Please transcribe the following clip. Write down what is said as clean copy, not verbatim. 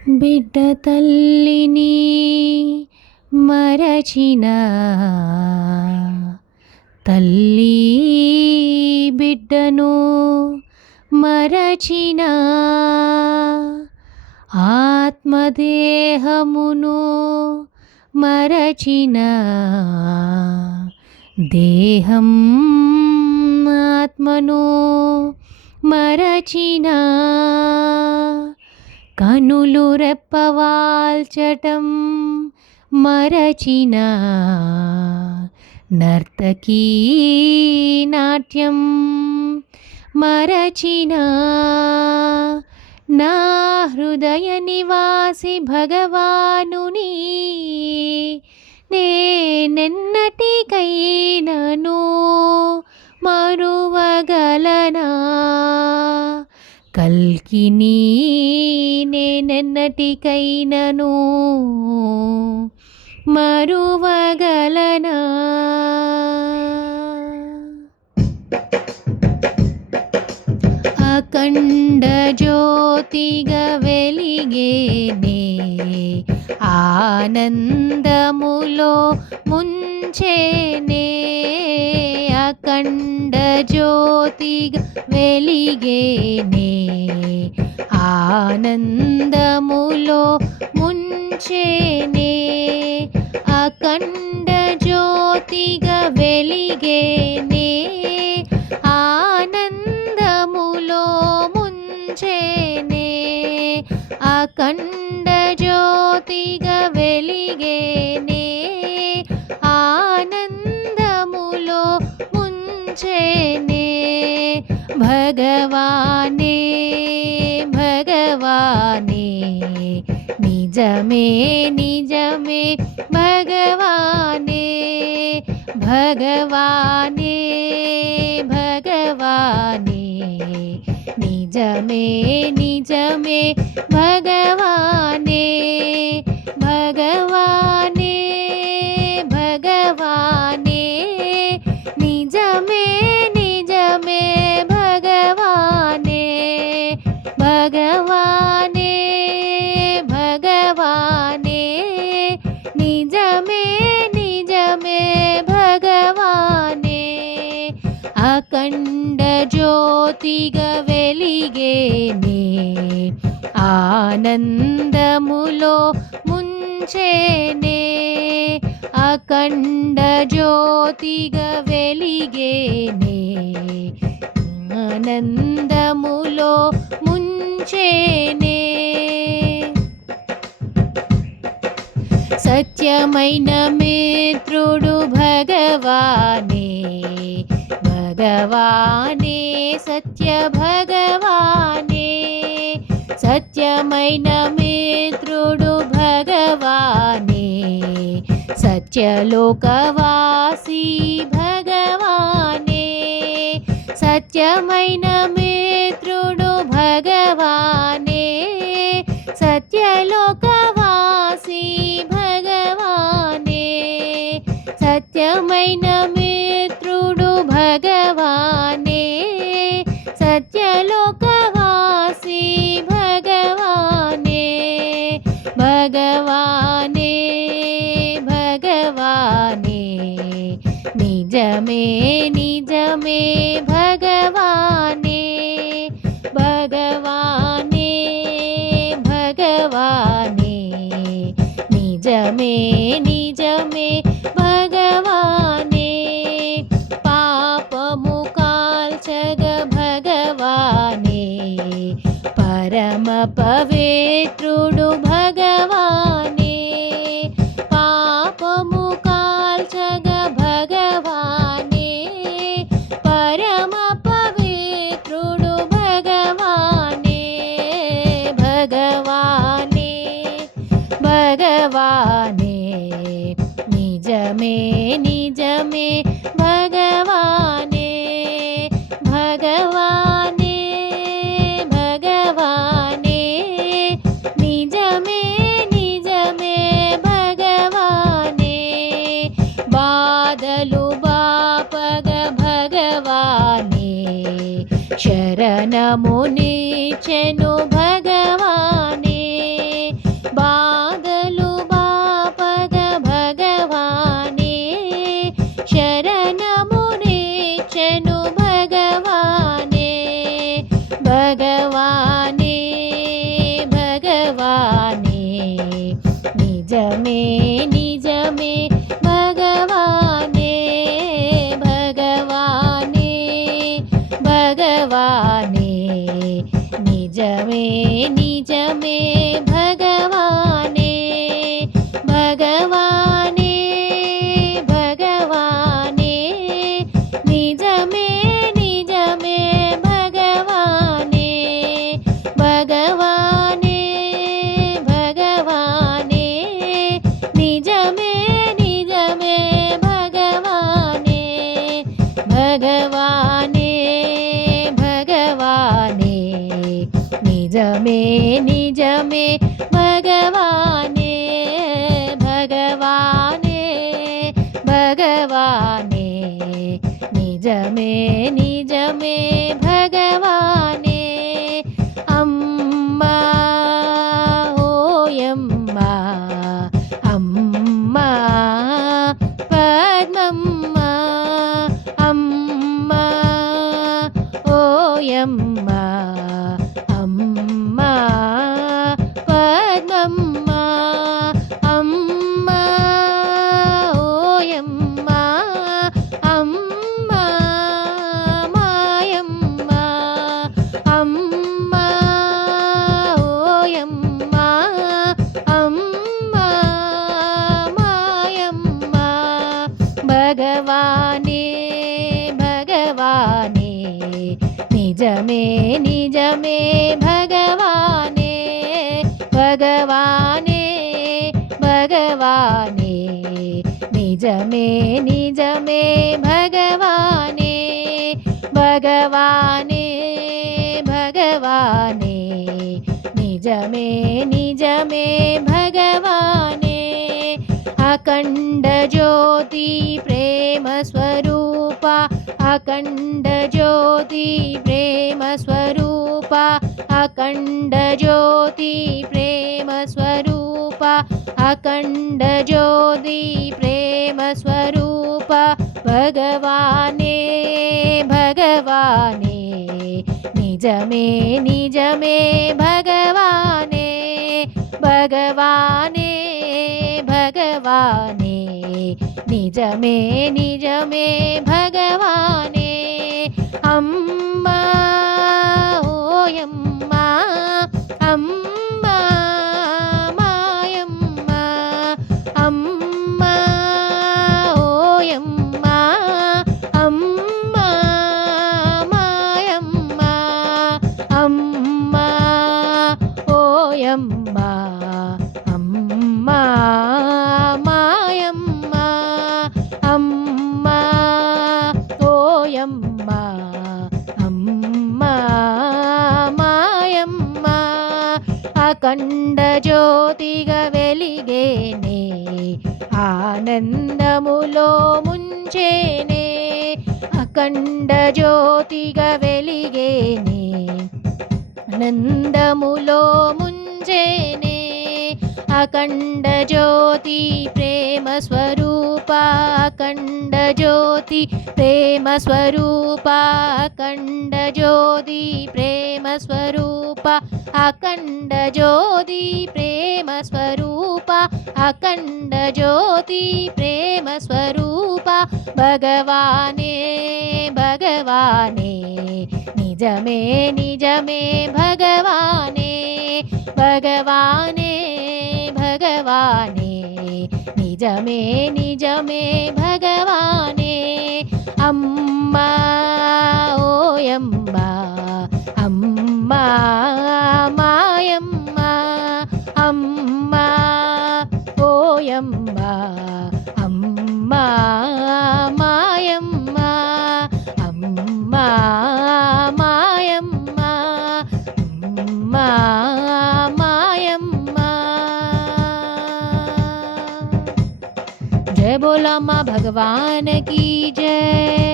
బిడ్డ తల్లిని మరచిన తల్లి బిడ్డను మరచిన ఆత్మదేహమును మరచిన దేహం ఆత్మను మరచిన కనులు రెప్పవాల్చటం మరచిన నర్తకీ నాట్యం మరచిన నా హృదయ నివాసి భగవానుని నేనెన్నటికైనను మరువగలనా కల్కిని నేనెన్నటికైనను మరువగలనా. అఖండ జ్యోతిగా వెలిగేనే ఆనందములో ముంచేనే అఖండ జ్యోతిగా వెలిగేనే ఆనందములో ముంచేనే అఖండ జ్యోతిగా వెలిగేనే ఆనందములో ముంచేనే అఖండ జ్యోతిగా వెలిగేనే ఆనందములో ముంచేనే భగవానే భగవానే నిజమే నిజమే భగవానే భగవానే భగవానే నిజమే నిజమే భగవానే భగవానే భగవానే నిజమే నిజమే భగవానే భగవానే భగవానే నిజమే నిజమే భగవానే అఖండ జ్యోతిగా వెలిగేనే ఆనందములో ముంచేనే అఖండ జ్యోతిగా వెలిగేనే ఆనందములో ముంచేనే సత్యమైన మిత్రుడు భగవానే భగవానే సత్య భగవానే సత్యమైన మిత్రుడు భగవానే సత్యలోకవాసి భగవానే సత్యమైన మిత్రుడు భగవానే సత్యలోకవాసి భగవానే సత్యమైన మిత్రుడు భగవానే సత్యలోకవాసి భగవానే భగవానే భగవానే నిజమే నిజమే భగవానే భగవానే భగవానే నిజమే నిజమే భగవానే పాపము కాల్చగ భగవానే పరమ పవిత్రుడు భగవానే పాపము కాల్చగ భగవానే పరమ పవిత్రుడు భగవానే భగవానే భగవానే నిజమే నిజమే భగవానే భగవానే భగవానే నిజమే నిజమే భగవానే బాధలు బాపగ భగవానే శరణమునిచెను భగవానే निज में भगवाने भगवाने भगवाने निज में भगवाने भगवाने भगवाने निज में भगवाने भगवाने भगवाने निज में भगवाने भगवाने भगवाने निज में भगवाने अम्मा ओयम्मा अम्मा पद्मम्मा अम्मा ओयम्मा अम्मा पद्मम्मा अम्मा ओयम्मा अम्मा मायम्मा अम्मा ओयम्मा अम्मा मायम्मा भगवाने भगवाने निज में भगवाने भगवाने भगवाने निज में भगवाने भगवाने भगवाने निज में भगवाने अखंड ज्योति प्रेम स्वरूपा अखंड ज्योति प्रेम स्वरूपा अखंड ज्योति प्रेम स्वरूपा अखंड ज्योति प्रेम स्वरूपा भगवाने भगवाने निज में भगवाने भगवाने भगवाने निज में भगवाने अम्मा ओयम्मा अम्मा मायम्मा अम्मा ओयम्मा अम्मा मायम्मा अम्मा ओयम्मा अम्मा मायम्मा अम्मा ओयम्मा अम्मा मायम्मा अखंड ज्योतिगा వెలిగేనే ఆనందములో ముంచేనే అఖండ జ్యోతిగా వెలిగేనే ఆనందములో ముంచేనే अखंड ज्योति प्रेम स्वरूपा अखंड ज्योति प्रेम स्वरूपा अखंड ज्योति प्रेम स्वरूपा अखंड ज्योति प्रेम स्वरूपा अखंड ज्योति प्रेम स्वरूपा भगवाने भगवाने निज में भगवाने भगवाने भगवाने निज में भगवाने अम्मा ओयम्मा अम्मा मायम्मा अम्मा ओयम्मा अम्मा मायम्मा अम्मा मायम्मा अम्मा मायम्मा जय बोला माँ भगवान की जय।